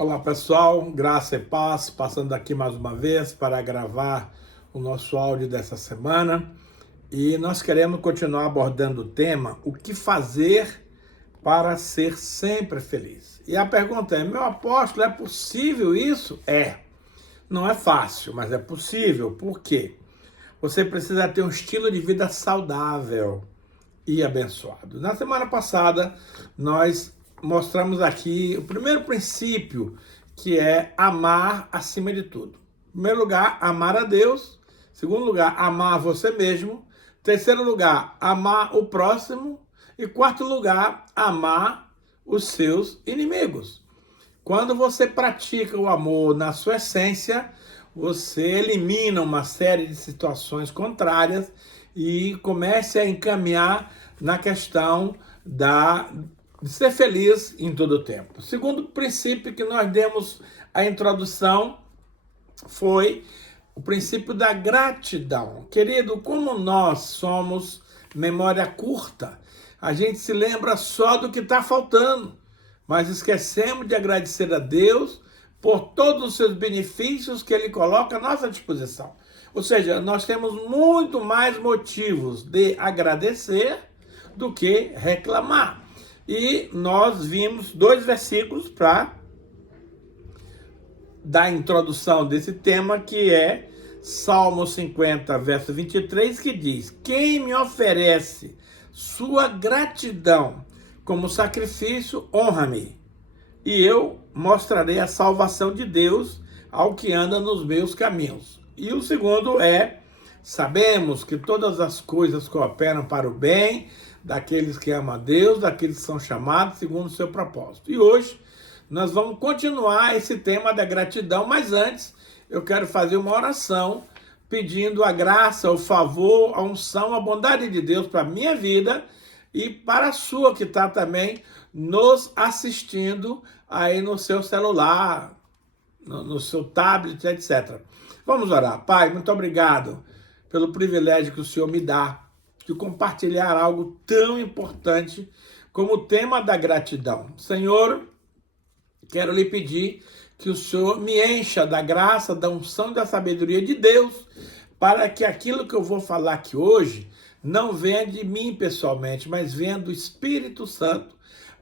Olá pessoal, graça e paz, passando aqui mais uma vez para gravar o nosso áudio dessa semana e nós queremos continuar abordando o tema: o que fazer para ser sempre feliz? E a pergunta é: meu apóstolo, é possível isso? Não é fácil, mas é possível. Por quê? Você precisa ter um estilo de vida saudável e abençoado. Na semana passada, nós mostramos aqui o primeiro princípio, que é amar acima de tudo. Em primeiro lugar, amar a Deus. Em segundo lugar, amar você mesmo. Em terceiro lugar, amar o próximo. E quarto lugar, amar os seus inimigos. Quando você pratica o amor na sua essência, você elimina uma série de situações contrárias e comece a encaminhar na questão de ser feliz em todo o tempo. O segundo princípio que nós demos a introdução foi o princípio da gratidão. Querido, como nós somos memória curta, a gente se lembra só do que está faltando, mas esquecemos de agradecer a Deus por todos os seus benefícios que Ele coloca à nossa disposição. Ou seja, nós temos muito mais motivos de agradecer do que reclamar. E nós vimos dois versículos para dar introdução desse tema, que é Salmo 50, verso 23, que diz: quem me oferece sua gratidão como sacrifício, honra-me, e eu mostrarei a salvação de Deus ao que anda nos meus caminhos. E o segundo é: sabemos que todas as coisas cooperam para o bem daqueles que amam a Deus, daqueles que são chamados segundo o seu propósito. E hoje nós vamos continuar esse tema da gratidão, mas antes eu quero fazer uma oração pedindo a graça, o favor, a unção, a bondade de Deus para a minha vida e para a sua, que está também nos assistindo aí no seu celular, no seu tablet, etc. Vamos orar. Pai, muito obrigado pelo privilégio que o Senhor me dá de compartilhar algo tão importante como o tema da gratidão. Senhor, quero lhe pedir que o Senhor me encha da graça, da unção e da sabedoria de Deus, para que aquilo que eu vou falar aqui hoje não venha de mim pessoalmente, mas venha do Espírito Santo,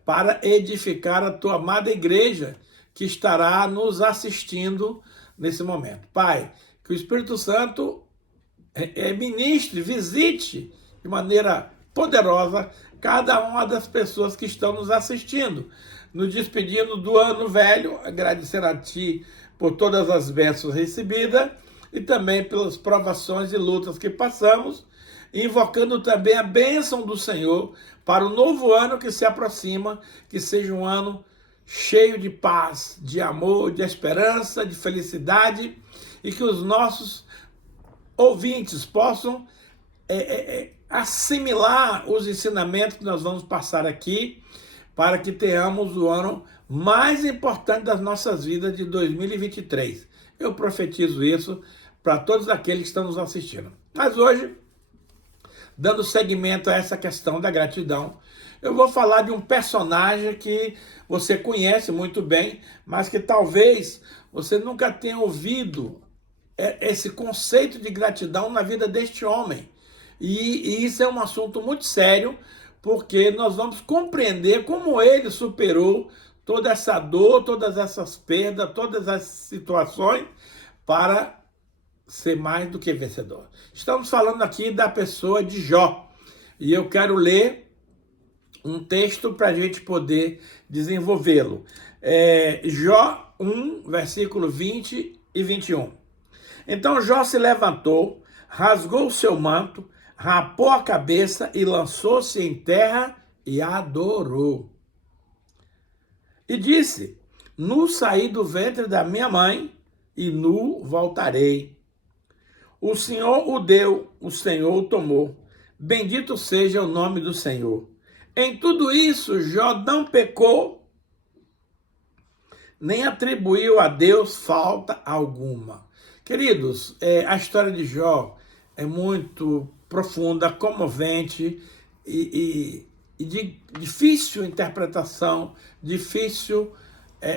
para edificar a tua amada igreja que estará nos assistindo nesse momento. Pai, que o Espírito Santo ministre, visite de maneira poderosa cada uma das pessoas que estão nos assistindo, nos despedindo do ano velho, agradecer a Ti por todas as bênçãos recebidas e também pelas provações e lutas que passamos, invocando também a bênção do Senhor para o novo ano que se aproxima, que seja um ano cheio de paz, de amor, de esperança, de felicidade, e que os nossos ouvintes possam assimilar os ensinamentos que nós vamos passar aqui, para que tenhamos o ano mais importante das nossas vidas de 2023. Eu profetizo isso para todos aqueles que estão nos assistindo. Mas hoje, dando seguimento a essa questão da gratidão, eu vou falar de um personagem que você conhece muito bem, mas que talvez você nunca tenha ouvido esse conceito de gratidão na vida deste homem. E isso é um assunto muito sério, porque nós vamos compreender como ele superou toda essa dor, todas essas perdas, todas as situações, para ser mais do que vencedor. Estamos falando aqui da pessoa de Jó. E eu quero ler um texto para a gente poder desenvolvê-lo. Jó 1, versículo 20 e 21. Então Jó se levantou, rasgou o seu manto, rapou a cabeça e lançou-se em terra e adorou. E disse: nu saí do ventre da minha mãe e nu voltarei. O Senhor o deu, o Senhor o tomou. Bendito seja o nome do Senhor. Em tudo isso, Jó não pecou, nem atribuiu a Deus falta alguma. Queridos, a história de Jó é muito profunda, comovente e de difícil interpretação, difícil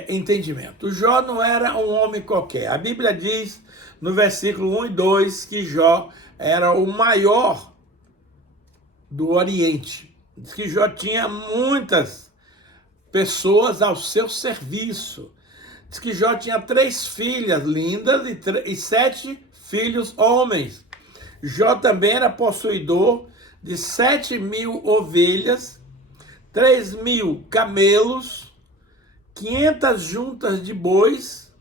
entendimento. Jó não era um homem qualquer. A Bíblia diz no versículo 1 e 2 que Jó era o maior do Oriente. Diz que Jó tinha muitas pessoas ao seu serviço. Diz que Jó tinha 3 filhas lindas e 7 filhos homens. Jó também era possuidor de 7.000 ovelhas, 3.000 camelos, 500 juntas de bois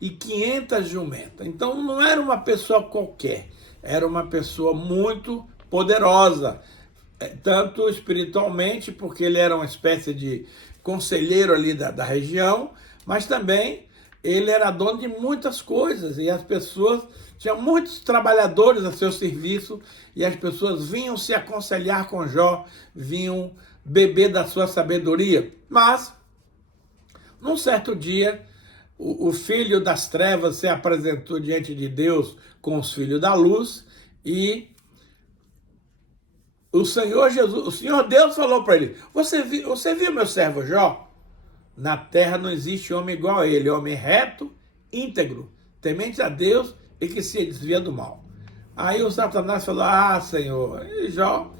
e 500 jumentas. Então não era uma pessoa qualquer, era uma pessoa muito poderosa, tanto espiritualmente, porque ele era uma espécie de conselheiro ali da região, mas também ele era dono de muitas coisas e as pessoas, tinham muitos trabalhadores a seu serviço e as pessoas vinham se aconselhar com Jó, vinham beber da sua sabedoria. Mas, num certo dia, o filho das trevas se apresentou diante de Deus com os filhos da luz e o Senhor Deus falou para ele: você viu meu servo Jó? Na terra não existe homem igual a ele, homem reto, íntegro, temente a Deus e que se desvia do mal. Aí o Satanás falou: ah, Senhor, e Jó,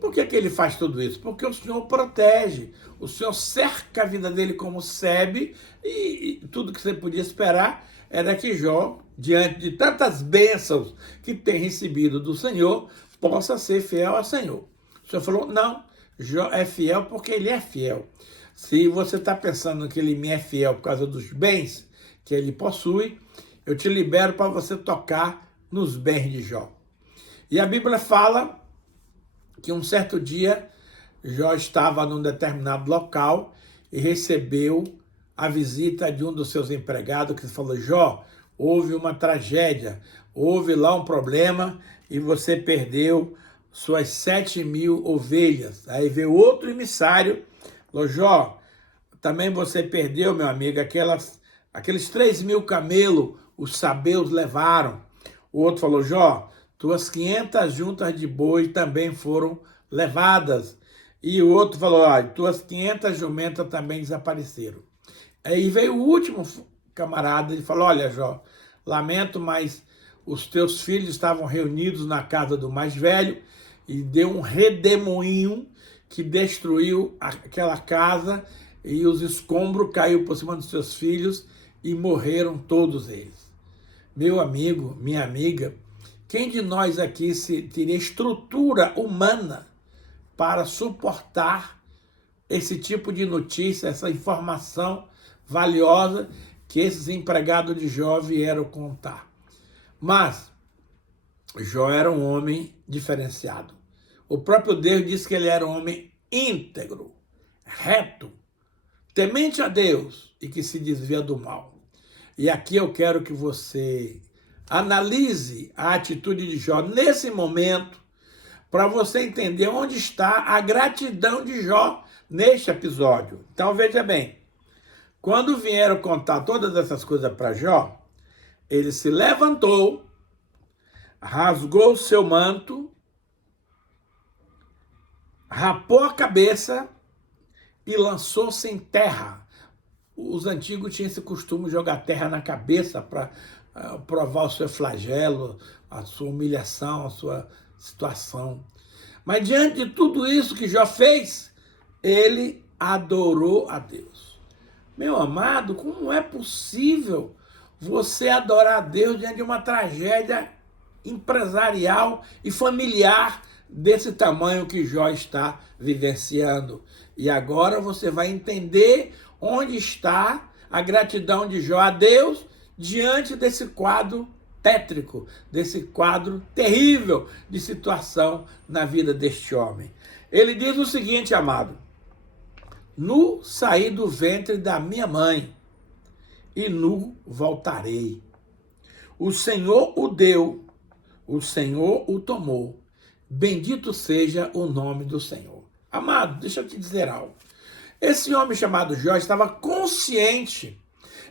por que ele faz tudo isso? Porque o Senhor protege, o Senhor cerca a vida dele como sebe, e tudo que você podia esperar era que Jó, diante de tantas bênçãos que tem recebido do Senhor, possa ser fiel ao Senhor. O Senhor falou: não, Jó é fiel porque ele é fiel. Se você está pensando que ele me é fiel por causa dos bens que ele possui, eu te libero para você tocar nos bens de Jó. E a Bíblia fala que um certo dia Jó estava num determinado local e recebeu a visita de um dos seus empregados que falou: Jó, houve uma tragédia, houve lá um problema e você perdeu suas 7.000 ovelhas. Aí veio outro emissário, falou: Jó, também você perdeu, meu amigo, aqueles 3.000 camelos, os sabeus levaram. O outro falou: Jó, tuas 500 juntas de boi também foram levadas. E o outro falou: tuas 500 jumentas também desapareceram. Aí veio o último camarada e falou: olha, Jó, lamento, mas os teus filhos estavam reunidos na casa do mais velho e deu um redemoinho que destruiu aquela casa e os escombros caiu por cima dos seus filhos e morreram todos eles. Meu amigo, minha amiga, quem de nós aqui teria estrutura humana para suportar esse tipo de notícia, essa informação valiosa que esses empregados de Jó vieram contar? Mas Jó era um homem diferenciado. O próprio Deus disse que ele era um homem íntegro, reto, temente a Deus e que se desvia do mal. E aqui eu quero que você analise a atitude de Jó nesse momento, para você entender onde está a gratidão de Jó neste episódio. Então veja bem, quando vieram contar todas essas coisas para Jó, ele se levantou, rasgou o seu manto, rapou a cabeça e lançou-se em terra. Os antigos tinham esse costume de jogar terra na cabeça para provar o seu flagelo, a sua humilhação, a sua situação. Mas diante de tudo isso que Jó fez, ele adorou a Deus. Meu amado, como é possível você adorar a Deus diante de uma tragédia empresarial e familiar desse tamanho que Jó está vivenciando? E agora você vai entender onde está a gratidão de Jó a Deus diante desse quadro tétrico, desse quadro terrível de situação na vida deste homem. Ele diz o seguinte, amado: nu saí do ventre da minha mãe, e nu voltarei. O Senhor o deu, o Senhor o tomou. Bendito seja o nome do Senhor. Amado, deixa eu te dizer algo. Esse homem chamado Jó estava consciente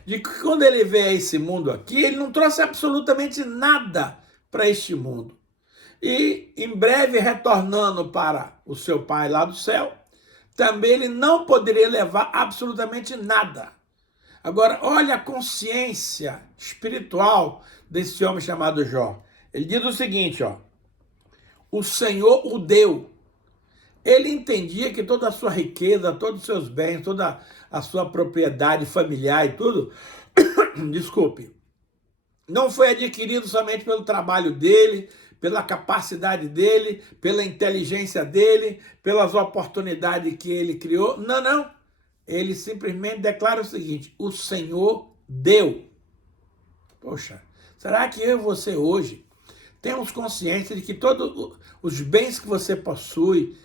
de que quando ele veio a esse mundo aqui, ele não trouxe absolutamente nada para este mundo. E em breve, retornando para o seu pai lá do céu, também ele não poderia levar absolutamente nada. Agora, olha a consciência espiritual desse homem chamado Jó. Ele diz o seguinte, ó: o Senhor o deu. Ele entendia que toda a sua riqueza, todos os seus bens, toda a sua propriedade familiar e tudo, desculpe, não foi adquirido somente pelo trabalho dele, pela capacidade dele, pela inteligência dele, pelas oportunidades que ele criou. Não, não. Ele simplesmente declara o seguinte: o Senhor deu. Poxa, será que eu e você hoje temos consciência de que todos os bens que você possui,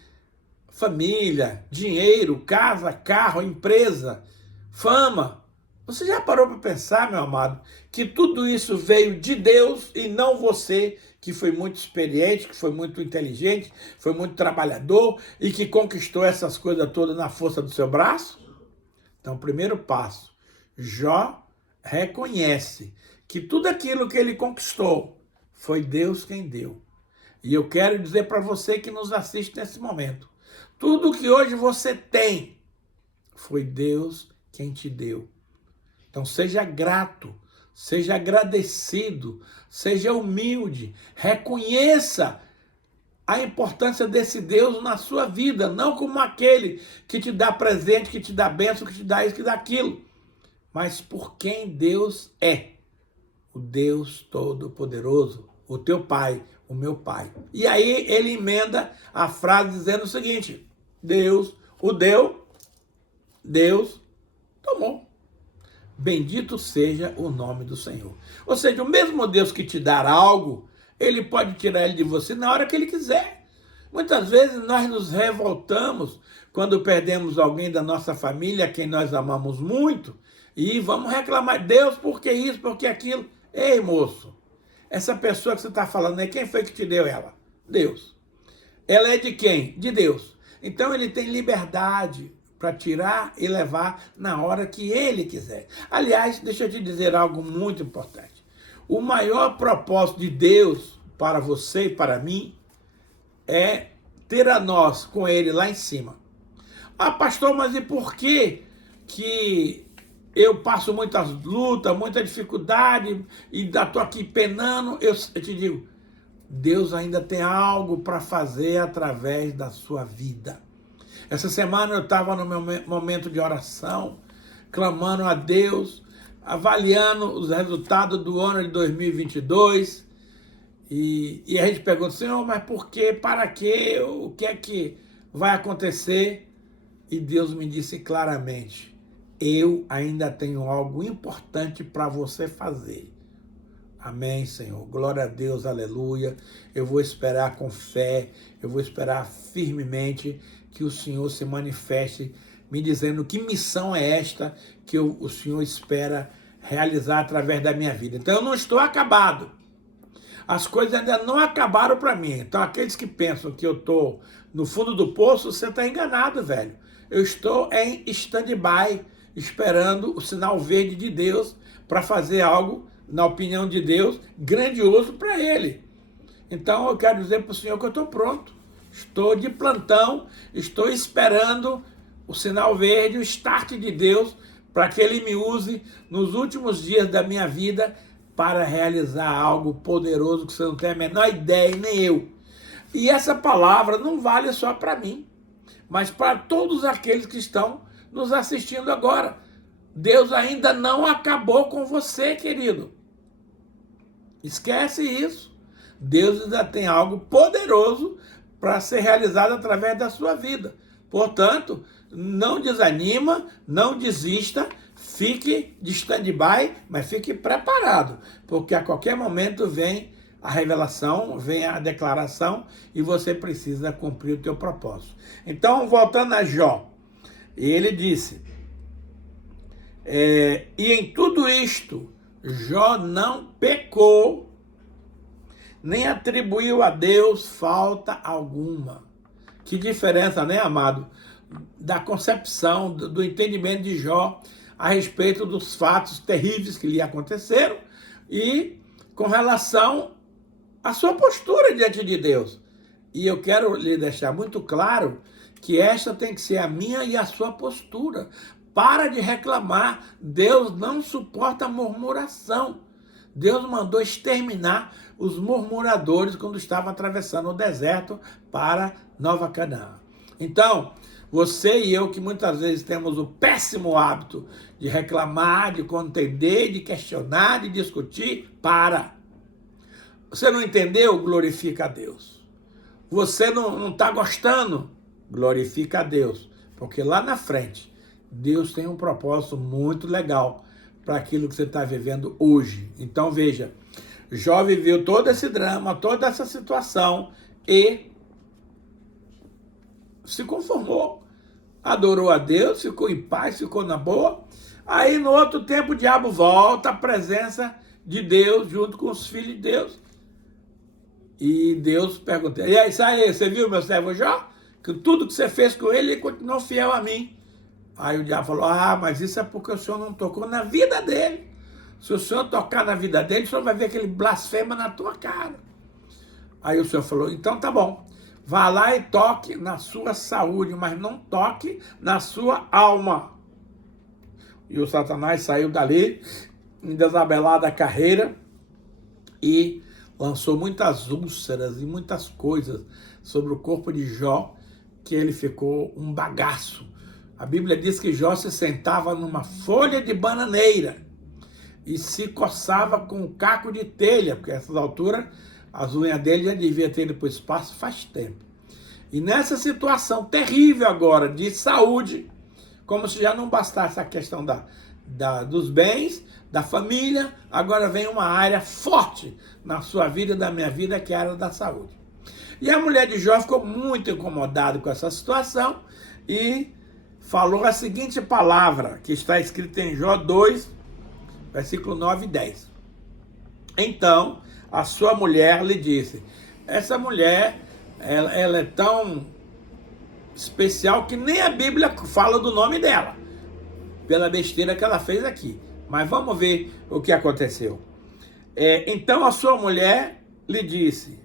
família, dinheiro, casa, carro, empresa, fama, você já parou para pensar, meu amado, que tudo isso veio de Deus e não você, que foi muito experiente, que foi muito inteligente, foi muito trabalhador e que conquistou essas coisas todas na força do seu braço? Então, primeiro passo, Jó reconhece que tudo aquilo que ele conquistou foi Deus quem deu. E eu quero dizer para você que nos assiste nesse momento, tudo que hoje você tem foi Deus quem te deu. Então seja grato, seja agradecido, seja humilde, reconheça a importância desse Deus na sua vida, não como aquele que te dá presente, que te dá bênção, que te dá isso, que dá aquilo, mas por quem Deus é, o Deus Todo-Poderoso, o teu Pai, o meu Pai. E aí ele emenda a frase dizendo o seguinte: Deus o deu, Deus tomou. Bendito seja o nome do Senhor. Ou seja, o mesmo Deus que te dar algo, ele pode tirar ele de você na hora que ele quiser. Muitas vezes nós nos revoltamos quando perdemos alguém da nossa família, quem nós amamos muito, e vamos reclamar: Deus, por que isso, por que aquilo? Ei, moço, essa pessoa que você está falando aí, quem foi que te deu ela? Deus. Ela é de quem? De Deus. Então ele tem liberdade para tirar e levar na hora que ele quiser. Aliás, deixa eu te dizer algo muito importante. O maior propósito de Deus para você e para mim é ter a nós com ele lá em cima. Ah, pastor, mas e por que eu passo muitas lutas, muita dificuldade e ainda estou aqui penando? Eu te digo, Deus ainda tem algo para fazer através da sua vida. Essa semana eu estava no meu momento de oração, clamando a Deus, avaliando os resultados do ano de 2022. E a gente pergunta: Senhor, mas por quê? Para quê? O que é que vai acontecer? E Deus me disse claramente: eu ainda tenho algo importante para você fazer. Amém, Senhor. Glória a Deus, aleluia. Eu vou esperar com fé, eu vou esperar firmemente que o Senhor se manifeste, me dizendo que missão é esta que o Senhor espera realizar através da minha vida. Então eu não estou acabado. As coisas ainda não acabaram para mim. Então aqueles que pensam que eu estou no fundo do poço, você está enganado, velho. Eu estou em stand-by, esperando o sinal verde de Deus para fazer algo, na opinião de Deus, grandioso para ele. Então eu quero dizer para o Senhor que eu estou pronto. Estou de plantão, estou esperando o sinal verde, o start de Deus, para que ele me use nos últimos dias da minha vida para realizar algo poderoso que você não tem a menor ideia, nem eu. E essa palavra não vale só para mim, mas para todos aqueles que estão nos assistindo agora. Deus ainda não acabou com você, querido. Esquece isso. Deus ainda tem algo poderoso para ser realizado através da sua vida. Portanto, não desanima, não desista, fique de stand-by, mas fique preparado, porque a qualquer momento vem a revelação, vem a declaração e você precisa cumprir o teu propósito. Então, voltando a Jó, ele disse, e em tudo isto, Jó não pecou, nem atribuiu a Deus falta alguma. Que diferença, né, amado? Da concepção, do entendimento de Jó a respeito dos fatos terríveis que lhe aconteceram e com relação à sua postura diante de Deus. E eu quero lhe deixar muito claro que esta tem que ser a minha e a sua postura. para de reclamar. Deus não suporta murmuração. Deus mandou exterminar os murmuradores quando estavam atravessando o deserto para Nova Canaã. Então, você e eu, que muitas vezes temos o péssimo hábito de reclamar, de contender, de questionar, de discutir, para. Você não entendeu? Glorifica a Deus. Você não está gostando? Glorifica a Deus. Porque lá na frente, Deus tem um propósito muito legal para aquilo que você está vivendo hoje. Então veja, Jó viveu todo esse drama, toda essa situação e se conformou. Adorou a Deus, ficou em paz, ficou na boa. Aí no outro tempo o diabo volta à presença de Deus junto com os filhos de Deus. E Deus perguntou, e aí, você viu meu servo Jó? Que tudo que você fez com ele continuou fiel a mim. Aí o diabo falou, mas isso é porque o senhor não tocou na vida dele. Se o senhor tocar na vida dele, o senhor vai ver que ele blasfema na tua cara. Aí o senhor falou, então tá bom. Vá lá e toque na sua saúde, mas não toque na sua alma. E o Satanás saiu dali, em desabelada carreira, e lançou muitas úlceras e muitas coisas sobre o corpo de Jó, que ele ficou um bagaço. A Bíblia diz que Jó se sentava numa folha de bananeira e se coçava com um caco de telha, porque a essas alturas as unhas dele já deviam ter ido para o espaço faz tempo. E nessa situação terrível agora de saúde, como se já não bastasse a questão dos bens, da família, agora vem uma área forte na sua vida e da minha vida, que é a área da saúde. E a mulher de Jó ficou muito incomodada com essa situação e falou a seguinte palavra, que está escrita em Jó 2, versículo 9 e 10. Então, a sua mulher lhe disse, essa mulher, ela é tão especial que nem a Bíblia fala do nome dela, pela besteira que ela fez aqui. Mas vamos ver o que aconteceu. Então a sua mulher lhe disse,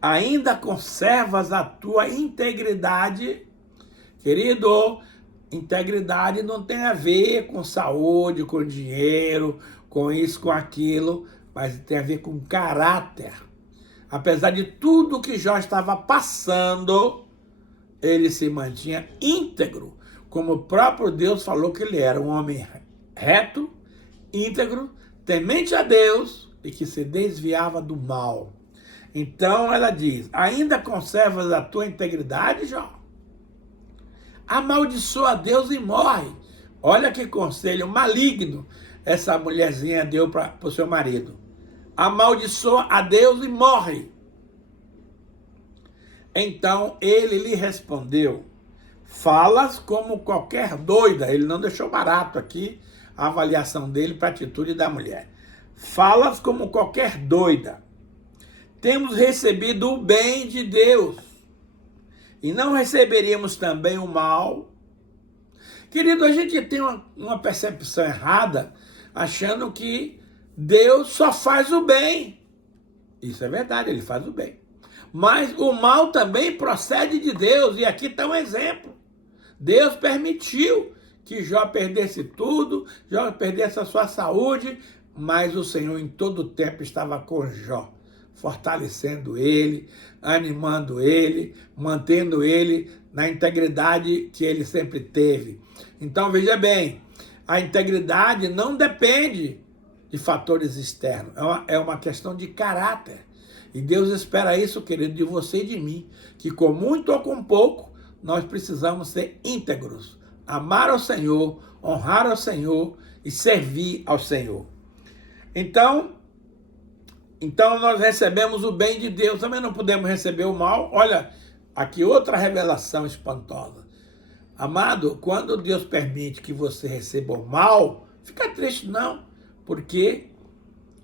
ainda conservas a tua integridade? Querido, integridade não tem a ver com saúde, com dinheiro, com isso, com aquilo, mas tem a ver com caráter. Apesar de tudo que Jó estava passando, ele se mantinha íntegro, como o próprio Deus falou que ele era um homem reto, íntegro, temente a Deus e que se desviava do mal. Então ela diz, ainda conservas a tua integridade, Jó? Amaldiçoa a Deus e morre. Olha que conselho maligno essa mulherzinha deu para o seu marido. Amaldiçoa a Deus e morre. Então ele lhe respondeu, falas como qualquer doida. Ele não deixou barato aqui a avaliação dele para a atitude da mulher. Falas como qualquer doida. Temos recebido o bem de Deus e não receberíamos também o mal. Querido, a gente tem uma percepção errada, achando que Deus só faz o bem. Isso é verdade, ele faz o bem. Mas o mal também procede de Deus, e aqui está um exemplo. Deus permitiu que Jó perdesse tudo, Jó perdesse a sua saúde, mas o Senhor em todo o tempo estava com Jó, fortalecendo ele, animando ele, mantendo ele na integridade que ele sempre teve. Então veja bem, a integridade não depende de fatores externos, é uma questão de caráter. E Deus espera isso, querido, de você e de mim, que com muito ou com pouco, nós precisamos ser íntegros, amar ao Senhor, honrar ao Senhor e servir ao Senhor. Então nós recebemos o bem de Deus, também não podemos receber o mal. Olha, aqui outra revelação espantosa. Amado, quando Deus permite que você receba o mal, fica triste não, porque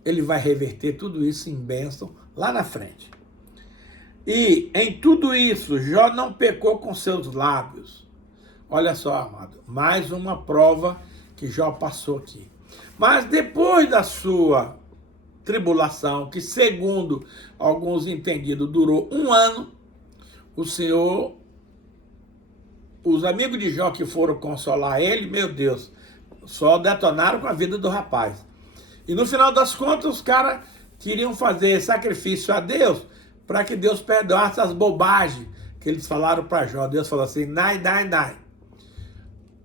ele vai reverter tudo isso em bênção lá na frente. E em tudo isso, Jó não pecou com seus lábios. Olha só, amado, mais uma prova que Jó passou aqui. Mas depois da sua tribulação, que segundo alguns entendidos durou 1 ano, o Senhor os amigos de Jó que foram consolar ele, meu Deus, só detonaram com a vida do rapaz. E no final das contas, os caras queriam fazer sacrifício a Deus para que Deus perdoasse as bobagens que eles falaram para Jó. Deus falou assim: nai.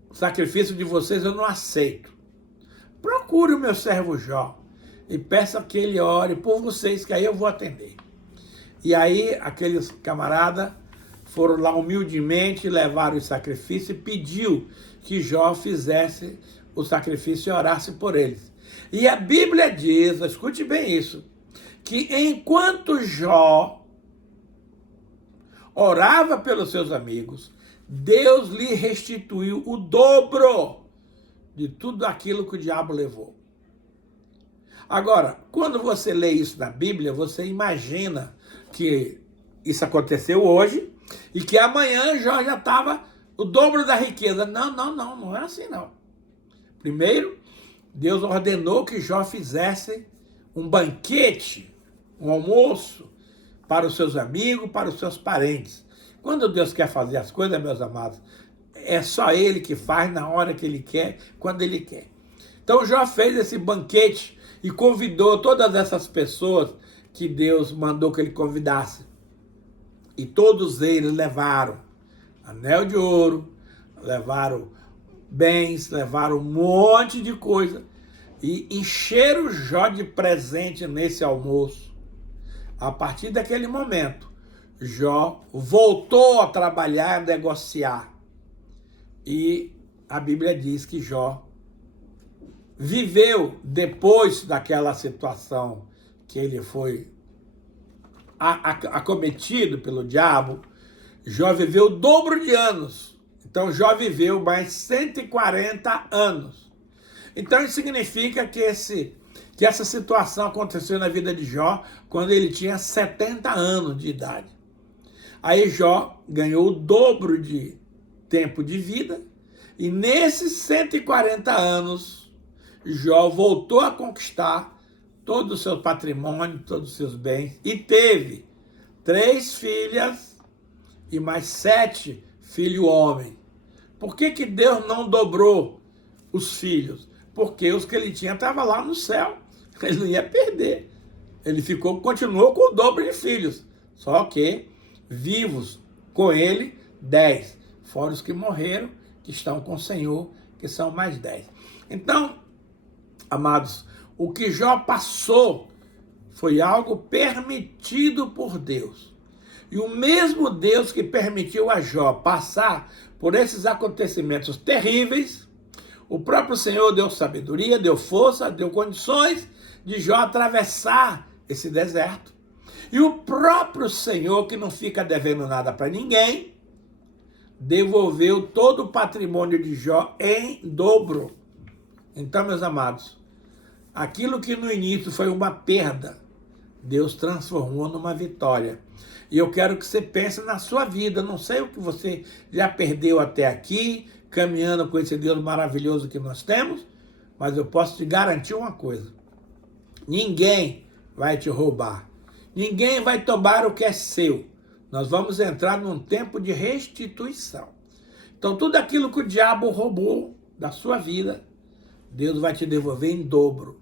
O sacrifício de vocês eu não aceito. Procure o meu servo Jó e peça que ele ore por vocês, que aí eu vou atender. E aí aqueles camaradas foram lá humildemente, levaram o sacrifício e pediu que Jó fizesse o sacrifício e orasse por eles. E a Bíblia diz, escute bem isso, que enquanto Jó orava pelos seus amigos, Deus lhe restituiu o dobro de tudo aquilo que o diabo levou. Agora, quando você lê isso na Bíblia, você imagina que isso aconteceu hoje e que amanhã Jó já estava o dobro da riqueza. Não é assim não. Primeiro, Deus ordenou que Jó fizesse um banquete, um almoço para os seus amigos, para os seus parentes. Quando Deus quer fazer as coisas, meus amados, é só Ele que faz na hora que Ele quer, quando Ele quer. Então Jó fez esse banquete e convidou todas essas pessoas que Deus mandou que ele convidasse. E todos eles levaram anel de ouro, levaram bens, levaram um monte de coisa e encheram Jó de presente nesse almoço. A partir daquele momento, Jó voltou a trabalhar, a negociar. E a Bíblia diz que Jó viveu, depois daquela situação que ele foi acometido pelo diabo, Jó viveu o dobro de anos. Então Jó viveu mais 140 anos. Então isso significa que essa situação aconteceu na vida de Jó quando ele tinha 70 anos de idade. Aí Jó ganhou o dobro de tempo de vida e nesses 140 anos Jó voltou a conquistar todo o seu patrimônio, todos os seus bens e teve 3 filhas e mais 7 filhos homens. Por que Deus não dobrou os filhos? Porque os que ele tinha estavam lá no céu. Ele não ia perder. Ele continuou com o dobro de filhos. Só que vivos com ele, 10. Fora os que morreram, que estão com o Senhor, que são mais 10. Então, amados, o que Jó passou foi algo permitido por Deus. E o mesmo Deus que permitiu a Jó passar por esses acontecimentos terríveis, o próprio Senhor deu sabedoria, deu força, deu condições de Jó atravessar esse deserto. E o próprio Senhor, que não fica devendo nada para ninguém, devolveu todo o patrimônio de Jó em dobro. Então, meus amados, aquilo que no início foi uma perda, Deus transformou numa vitória. E eu quero que você pense na sua vida. Não sei o que você já perdeu até aqui, caminhando com esse Deus maravilhoso que nós temos, mas eu posso te garantir uma coisa. Ninguém vai te roubar. Ninguém vai tomar o que é seu. Nós vamos entrar num tempo de restituição. Então, tudo aquilo que o diabo roubou da sua vida, Deus vai te devolver em dobro.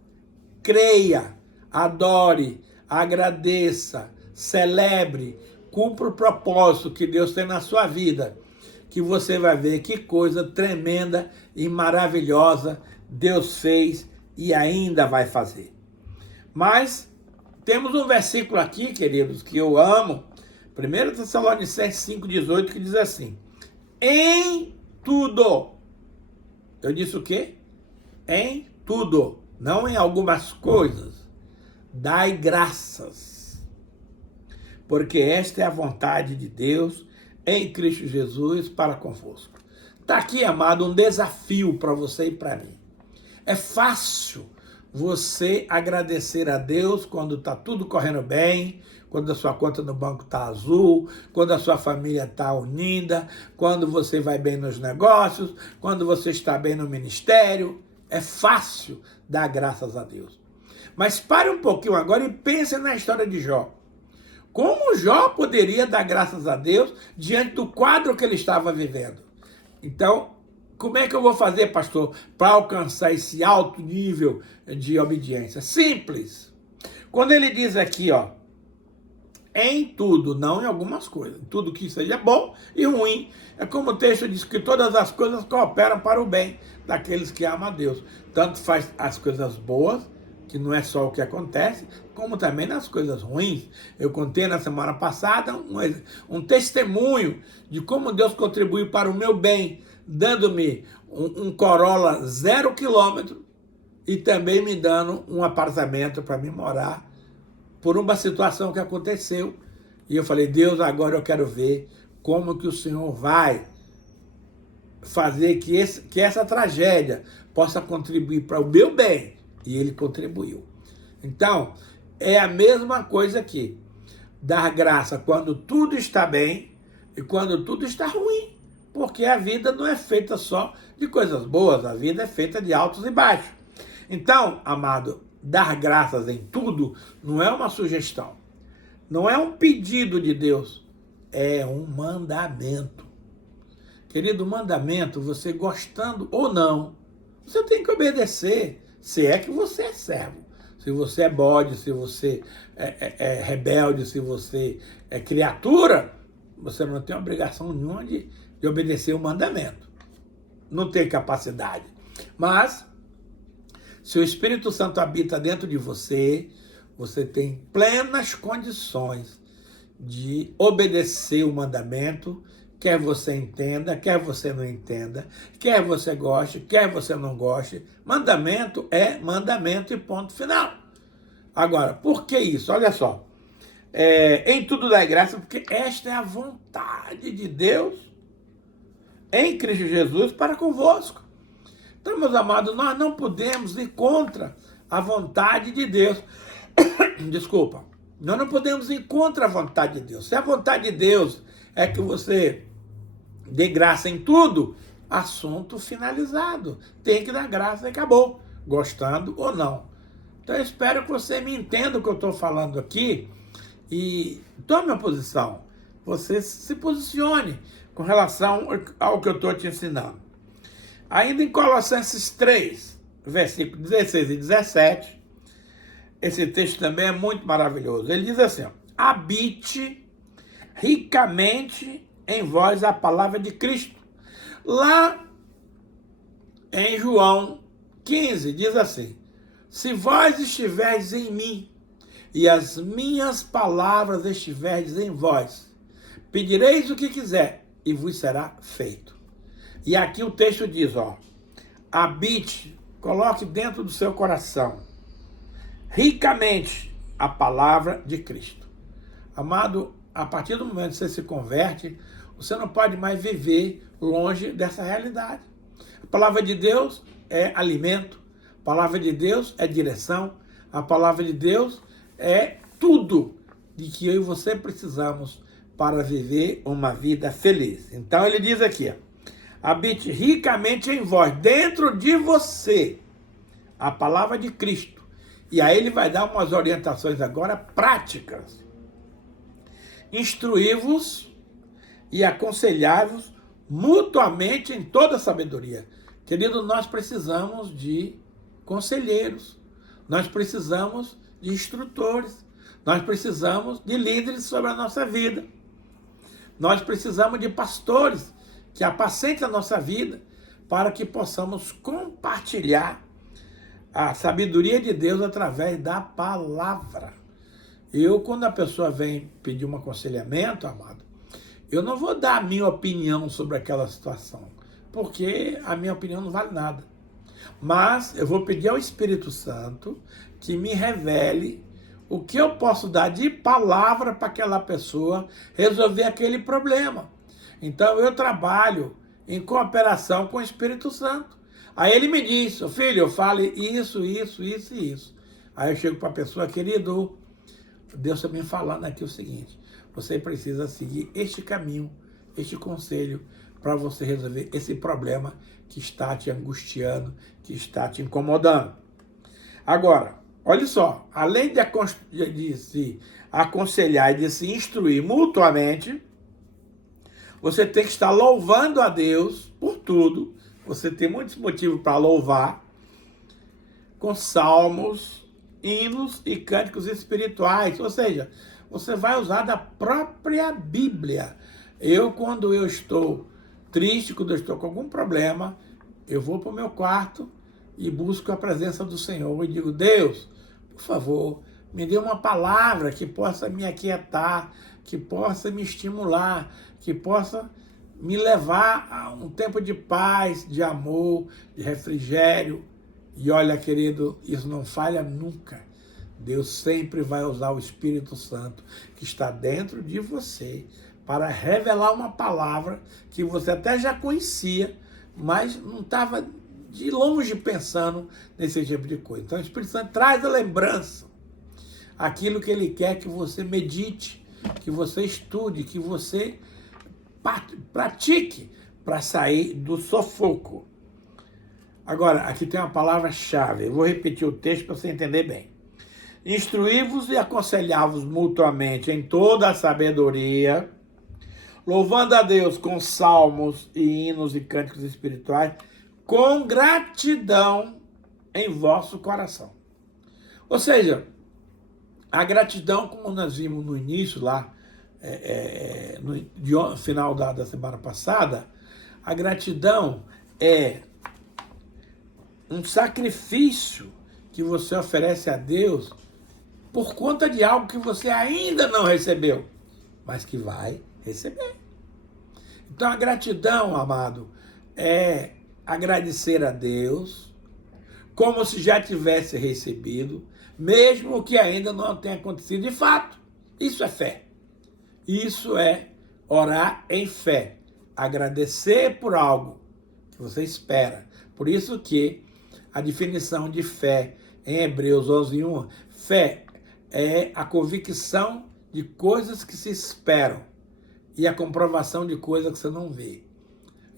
Creia, adore, agradeça, celebre, cumpra o propósito que Deus tem na sua vida, que você vai ver que coisa tremenda e maravilhosa Deus fez e ainda vai fazer. Mas temos um versículo aqui, queridos, que eu amo, 1 Tessalonicenses 5,18, que diz assim: em tudo. Eu disse o quê? Em tudo, não em algumas coisas. Dai graças, porque esta é a vontade de Deus em Cristo Jesus para convosco. Está aqui, amado, um desafio para você e para mim. É fácil você agradecer a Deus quando está tudo correndo bem, quando a sua conta no banco está azul, quando a sua família está unida, quando você vai bem nos negócios, quando você está bem no ministério. É fácil dar graças a Deus. Mas pare um pouquinho agora e pense na história de Jó. Como Jó poderia dar graças a Deus diante do quadro que ele estava vivendo? Então, como é que eu vou fazer, pastor, para alcançar esse alto nível de obediência? Simples. Quando ele diz aqui, ó, em tudo, não em algumas coisas, tudo que seja bom e ruim, é como o texto diz que todas as coisas cooperam para o bem daqueles que amam a Deus. Tanto faz as coisas boas, que não é só o que acontece, como também nas coisas ruins. Eu contei na semana passada um testemunho de como Deus contribuiu para o meu bem, dando-me um Corolla 0 quilômetro e também me dando um apartamento para me morar por uma situação que aconteceu. E eu falei, Deus, agora eu quero ver como que o Senhor vai fazer que essa tragédia possa contribuir para o meu bem. E ele contribuiu. Então, é a mesma coisa aqui. Dar graça quando tudo está bem e quando tudo está ruim. Porque a vida não é feita só de coisas boas, a vida é feita de altos e baixos. Então, amado, dar graças em tudo não é uma sugestão, não é um pedido de Deus, é um mandamento. Querido, mandamento, você gostando ou não, você tem que obedecer, se é que você é servo. Se você é bode, se você é rebelde, se você é criatura, você não tem obrigação nenhuma de obedecer o mandamento. Não tem capacidade. Mas, se o Espírito Santo habita dentro de você, você tem plenas condições de obedecer o mandamento, quer você entenda, quer você não entenda, quer você goste, quer você não goste. Mandamento é mandamento e ponto final. Agora, por que isso? Olha só. Em tudo dai graça, porque esta é a vontade de Deus em Cristo Jesus para convosco. Então, meus amados, nós não podemos ir contra a vontade de Deus. Desculpa. Nós não podemos ir contra a vontade de Deus. Se a vontade de Deus é que você dê graça em tudo, assunto finalizado. Tem que dar graça e acabou, gostando ou não. Então, eu espero que você me entenda o que eu estou falando aqui e tome a posição. Você se posicione com relação ao que eu estou te ensinando. Ainda em Colossenses 3, versículos 16 e 17, esse texto também é muito maravilhoso. Ele diz assim, ó, habite ricamente em vós a palavra de Cristo. Lá em João 15, diz assim, se vós estiverdes em mim e as minhas palavras estiverdes em vós, pedireis o que quiser e vos será feito. E aqui o texto diz, ó, habite, coloque dentro do seu coração, ricamente, a palavra de Cristo. Amado, a partir do momento que você se converte, você não pode mais viver longe dessa realidade. A palavra de Deus é alimento, a palavra de Deus é direção, a palavra de Deus é tudo de que eu e você precisamos para viver uma vida feliz. Então ele diz aqui, ó, habite ricamente em vós, dentro de você, a palavra de Cristo. E aí ele vai dar umas orientações agora práticas. Instruí-vos e aconselhai-vos mutuamente em toda sabedoria. Querido, nós precisamos de conselheiros, nós precisamos de instrutores, nós precisamos de líderes sobre a nossa vida. Nós precisamos de pastores que apacentem a nossa vida para que possamos compartilhar a sabedoria de Deus através da palavra. Quando a pessoa vem pedir um aconselhamento, amado, eu não vou dar a minha opinião sobre aquela situação, porque a minha opinião não vale nada. Mas eu vou pedir ao Espírito Santo que me revele o que eu posso dar de palavra para aquela pessoa resolver aquele problema. Então eu trabalho em cooperação com o Espírito Santo. Aí ele me diz, filho, eu fale isso, isso, isso e isso. Aí eu chego para a pessoa, querido, Deus está me falando aqui o seguinte, você precisa seguir este caminho, este conselho, para você resolver esse problema que está te angustiando, que está te incomodando. Agora, olha só, além de se aconselhar e de se instruir mutuamente, você tem que estar louvando a Deus por tudo. Você tem muitos motivos para louvar, com salmos, hinos e cânticos espirituais. Ou seja, você vai usar da própria Bíblia. Quando eu estou triste, quando eu estou com algum problema, eu vou para o meu quarto e busco a presença do Senhor e digo: Deus, por favor, me dê uma palavra que possa me aquietar, que possa me estimular, que possa me levar a um tempo de paz, de amor, de refrigério. E olha, querido, isso não falha nunca. Deus sempre vai usar o Espírito Santo que está dentro de você para revelar uma palavra que você até já conhecia, mas não estava de longe pensando nesse tipo de coisa. Então o Espírito Santo traz a lembrança, aquilo que ele quer que você medite, que você estude, que você pratique para sair do sufoco. Agora, aqui tem uma palavra-chave. Eu vou repetir o texto para você entender bem. Instruí-vos e aconselhai-vos mutuamente em toda a sabedoria, louvando a Deus com salmos e hinos e cânticos espirituais, com gratidão em vosso coração. Ou seja, a gratidão, como nós vimos no início lá, no final da semana passada, a gratidão é um sacrifício que você oferece a Deus por conta de algo que você ainda não recebeu, mas que vai receber. Então a gratidão, amado, é agradecer a Deus como se já tivesse recebido, mesmo que ainda não tenha acontecido de fato. Isso é fé. Isso é orar em fé. Agradecer por algo que você espera. Por isso que a definição de fé em Hebreus 11:1, fé é a convicção de coisas que se esperam e a comprovação de coisas que você não vê.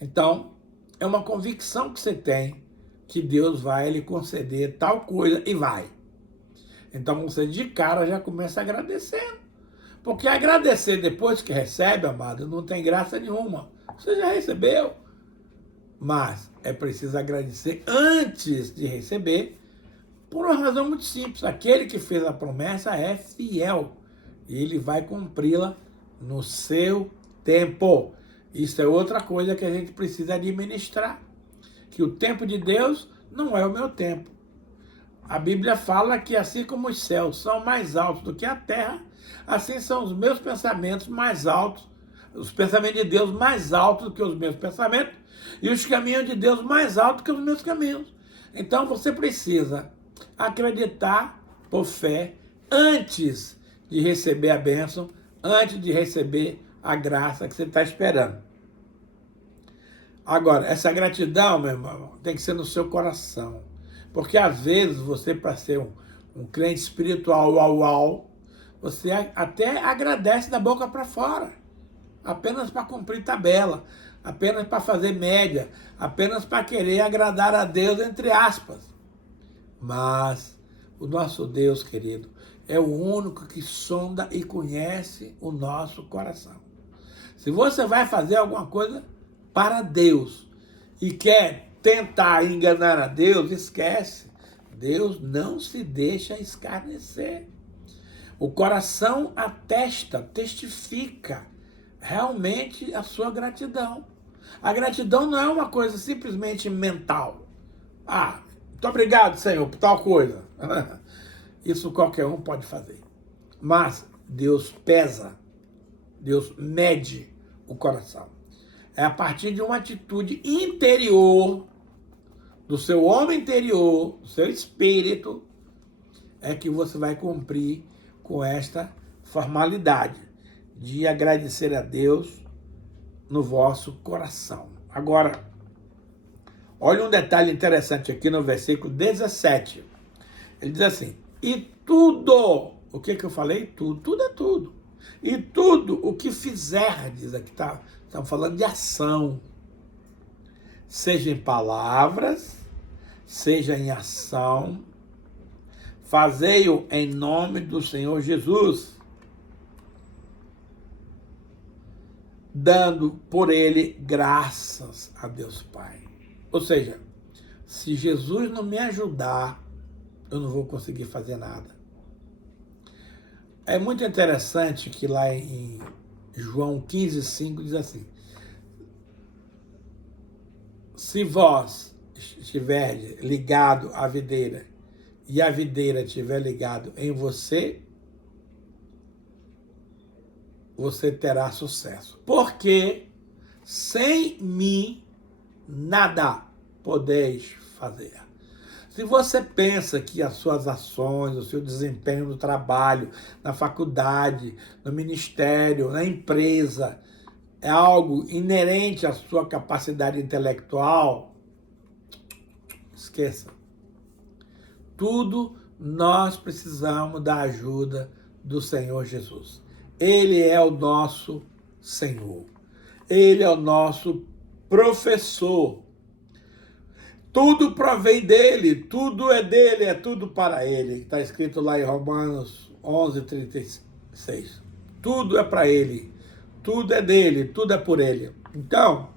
Então, é uma convicção que você tem que Deus vai lhe conceder tal coisa e vai. Então, você de cara já começa agradecendo. Porque agradecer depois que recebe, amado, não tem graça nenhuma. Você já recebeu. Mas é preciso agradecer antes de receber, por uma razão muito simples. Aquele que fez a promessa é fiel. E ele vai cumpri-la no seu tempo. Isso é outra coisa que a gente precisa administrar. Que o tempo de Deus não é o meu tempo. A Bíblia fala que assim como os céus são mais altos do que a terra, assim são os meus pensamentos mais altos, os pensamentos de Deus mais altos do que os meus pensamentos, e os caminhos de Deus mais altos que os meus caminhos. Então você precisa acreditar por fé antes de receber a bênção, antes de receber a graça que você está esperando. Agora, essa gratidão, meu irmão, tem que ser no seu coração. Porque às vezes você, para ser um crente espiritual uau, você até agradece da boca para fora. Apenas para cumprir tabela, apenas para fazer média, apenas para querer agradar a Deus, entre aspas. Mas o nosso Deus, querido, é o único que sonda e conhece o nosso coração. Se você vai fazer alguma coisa para Deus e quer tentar enganar a Deus, esquece. Deus não se deixa escarnecer. O coração atesta, testifica realmente a sua gratidão. A gratidão não é uma coisa simplesmente mental. Ah, muito obrigado, Senhor, por tal coisa. Isso qualquer um pode fazer. Mas Deus pesa, Deus mede o coração. É a partir de uma atitude interior, do seu homem interior, do seu espírito, é que você vai cumprir com esta formalidade de agradecer a Deus no vosso coração. Agora, olha um detalhe interessante aqui no versículo 17. Ele diz assim: e tudo, o que eu falei? Tudo é tudo. E tudo o que fizerdes, aqui estamos falando de ação, seja em palavras, seja em ação, fazei-o em nome do Senhor Jesus, dando por ele graças a Deus Pai. Ou seja, se Jesus não me ajudar, eu não vou conseguir fazer nada. É muito interessante que lá em João 15:5 diz assim: se vós estiver ligado à videira e a videira estiver ligado em você, você terá sucesso. Porque sem mim nada podeis fazer. Se você pensa que as suas ações, o seu desempenho no trabalho, na faculdade, no ministério, na empresa, é algo inerente à sua capacidade intelectual, esqueça. Tudo nós precisamos da ajuda do Senhor Jesus. Ele é o nosso Senhor. Ele é o nosso professor. Tudo provém dele, tudo é dele, é tudo para ele. Está escrito lá em Romanos 11:36. Tudo é para ele, tudo é dele, tudo é por ele. Então,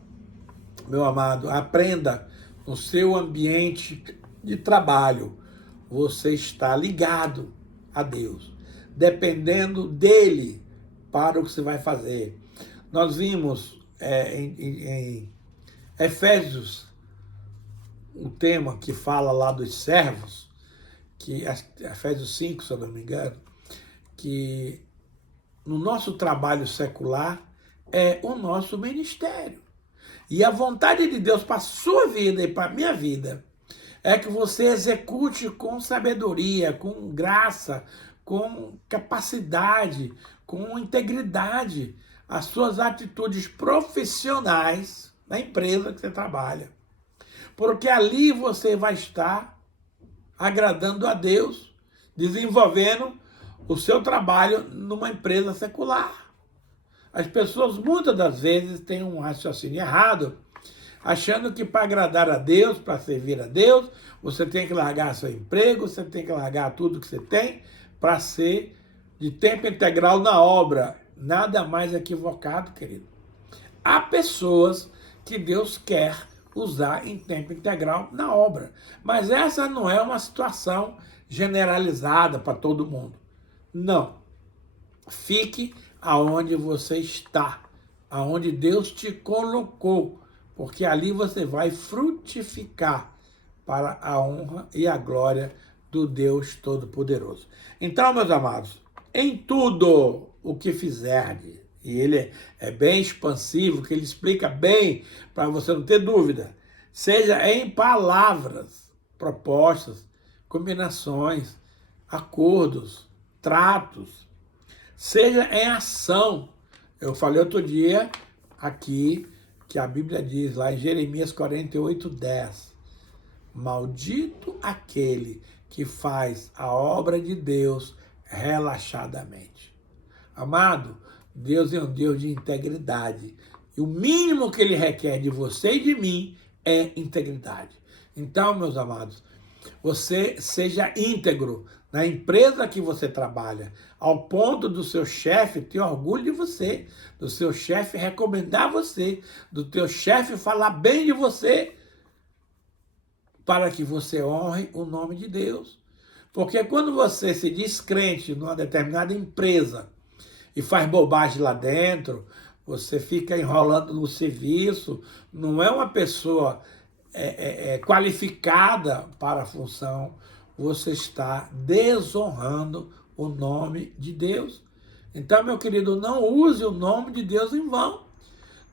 meu amado, aprenda no seu ambiente de trabalho. Você está ligado a Deus, dependendo dele para o que você vai fazer. Nós vimos em Efésios, um tema que fala lá dos servos, que Efésios 5, se eu não me engano, que no nosso trabalho secular é o nosso ministério. E a vontade de Deus para a sua vida e para a minha vida é que você execute com sabedoria, com graça, com capacidade, com integridade as suas atitudes profissionais na empresa que você trabalha. Porque ali você vai estar agradando a Deus, desenvolvendo o seu trabalho numa empresa secular. As pessoas muitas das vezes têm um raciocínio errado, achando que para agradar a Deus, para servir a Deus, você tem que largar seu emprego, você tem que largar tudo que você tem para ser de tempo integral na obra. Nada mais equivocado, querido. Há pessoas que Deus quer usar em tempo integral na obra. Mas essa não é uma situação generalizada para todo mundo. Não. Fique aonde você está, aonde Deus te colocou, porque ali você vai frutificar para a honra e a glória do Deus Todo-Poderoso. Então, meus amados, em tudo o que fizerdes, e ele é bem expansivo, que ele explica bem, para você não ter dúvida. Seja em palavras, propostas, combinações, acordos, tratos. Seja em ação. Eu falei outro dia aqui que a Bíblia diz lá em Jeremias 48:10. Maldito aquele que faz a obra de Deus relaxadamente. Amado, Deus é um Deus de integridade. E o mínimo que ele requer de você e de mim é integridade. Então, meus amados, você seja íntegro na empresa que você trabalha, ao ponto do seu chefe ter orgulho de você, do seu chefe recomendar você, do teu chefe falar bem de você, para que você honre o nome de Deus. Porque quando você se diz crente numa determinada empresa e faz bobagem lá dentro, você fica enrolando no serviço, não é uma pessoa qualificada para a função, você está desonrando o nome de Deus. Então, meu querido, não use o nome de Deus em vão.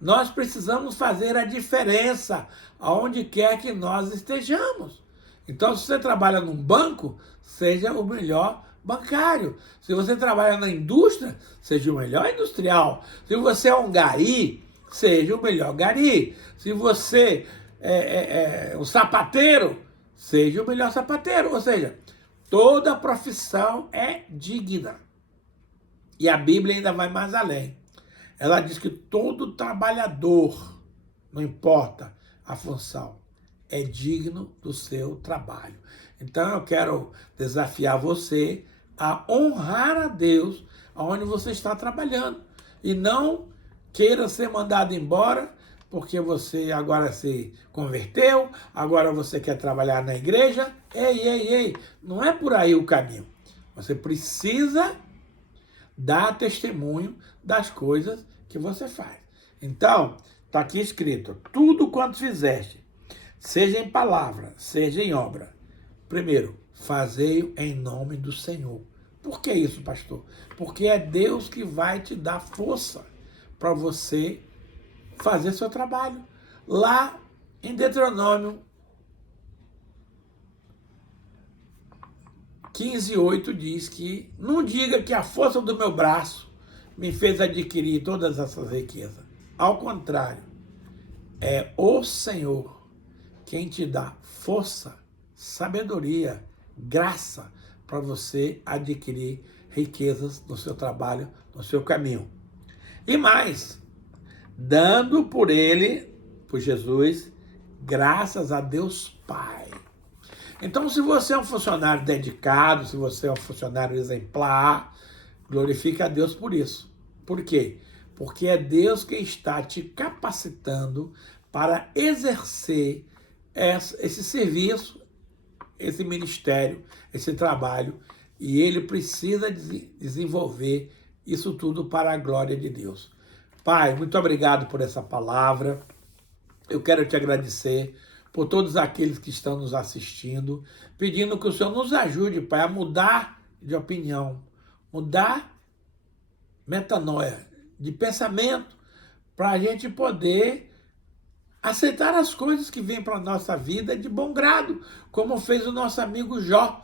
Nós precisamos fazer a diferença aonde quer que nós estejamos. Então, se você trabalha num banco, seja o melhor bancário. Se você trabalha na indústria, seja o melhor industrial. Se você é um gari, seja o melhor gari. Se você é um sapateiro, seja o melhor sapateiro. Ou seja, toda profissão é digna. E a Bíblia ainda vai mais além. Ela diz que todo trabalhador, não importa a função, é digno do seu trabalho. Então eu quero desafiar você a honrar a Deus aonde você está trabalhando e não queira ser mandado embora, porque você agora se converteu, agora você quer trabalhar na igreja. Ei, não é por aí o caminho. Você precisa dar testemunho das coisas que você faz. Então, está aqui escrito, tudo quanto fizeste, seja em palavra, seja em obra. Primeiro, fazei-o em nome do Senhor. Por que isso, pastor? Porque é Deus que vai te dar força para você fazer seu trabalho. Lá em Deuteronômio 15:8 diz que não diga que a força do meu braço me fez adquirir todas essas riquezas. Ao contrário, é o Senhor quem te dá força, sabedoria, graça para você adquirir riquezas no seu trabalho, no seu caminho. E mais, dando por ele, por Jesus, graças a Deus Pai. Então, se você é um funcionário dedicado, se você é um funcionário exemplar, glorifique a Deus por isso. Por quê? Porque é Deus quem está te capacitando para exercer esse serviço, esse ministério, esse trabalho, e ele precisa desenvolver isso tudo para a glória de Deus. Pai, muito obrigado por essa palavra. Eu quero te agradecer por todos aqueles que estão nos assistindo, pedindo que o Senhor nos ajude, Pai, a mudar de opinião, mudar metanoia, de pensamento, para a gente poder aceitar as coisas que vêm para a nossa vida de bom grado, como fez o nosso amigo Jó.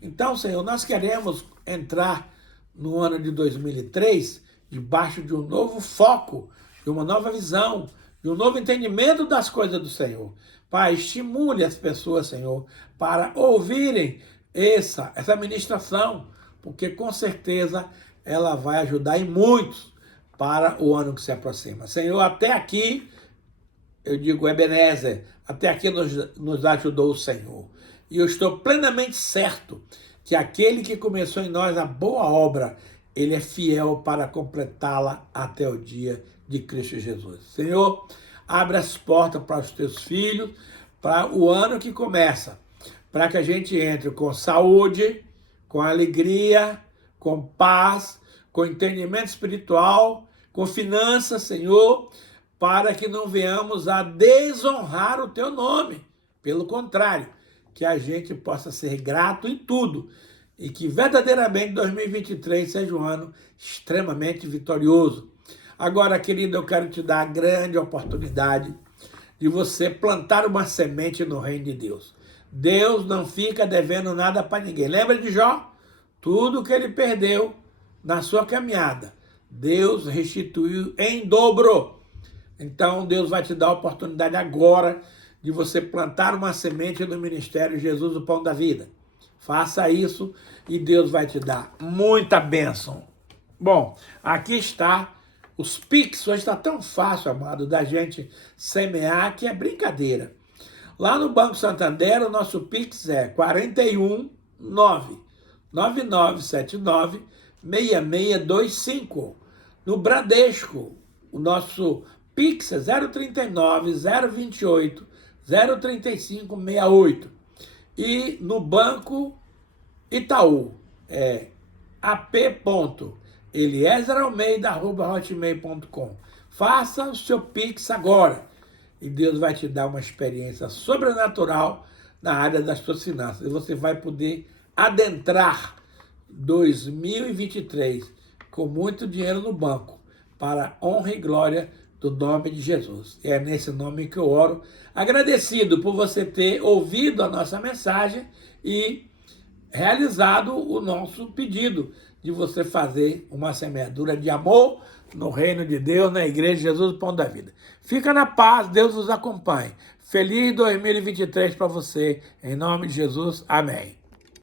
Então, Senhor, nós queremos entrar no ano de 2003 debaixo de um novo foco, de uma nova visão, de um novo entendimento das coisas do Senhor. Pai, estimule as pessoas, Senhor, para ouvirem essa ministração, porque com certeza ela vai ajudar em muitos para o ano que se aproxima. Senhor, até aqui, eu digo Ebenezer, até aqui nos ajudou o Senhor. E eu estou plenamente certo que aquele que começou em nós a boa obra, ele é fiel para completá-la até o dia de Cristo Jesus. Senhor, abre as portas para os teus filhos, para o ano que começa, para que a gente entre com saúde, com alegria, com paz, com entendimento espiritual, com finanças, Senhor, para que não venhamos a desonrar o teu nome. Pelo contrário, que a gente possa ser grato em tudo e que verdadeiramente 2023 seja um ano extremamente vitorioso. Agora, querido, eu quero te dar a grande oportunidade de você plantar uma semente no reino de Deus. Deus não fica devendo nada para ninguém. Lembra de Jó? Tudo que ele perdeu na sua caminhada, Deus restituiu em dobro. Então, Deus vai te dar a oportunidade agora de você plantar uma semente no ministério Jesus, o Pão da Vida. Faça isso e Deus vai te dar muita bênção. Bom, aqui está os Pix. Hoje está tão fácil, amado, da gente semear que é brincadeira. Lá no Banco Santander, o nosso Pix é 41999796625. No Bradesco, o nosso Pix é 039-028-03568. E no Banco Itaú é ap.elieseralmeida@hotmail.com. Faça o seu Pix agora e Deus vai te dar uma experiência sobrenatural na área das suas finanças. E você vai poder adentrar 2023 com muito dinheiro no banco, para a honra e glória do nome de Jesus. É nesse nome que eu oro, agradecido por você ter ouvido a nossa mensagem e realizado o nosso pedido de você fazer uma semeadura de amor no reino de Deus, na Igreja de Jesus, o Pão da Vida. Fica na paz, Deus nos acompanhe. Feliz 2023 para você, em nome de Jesus, amém.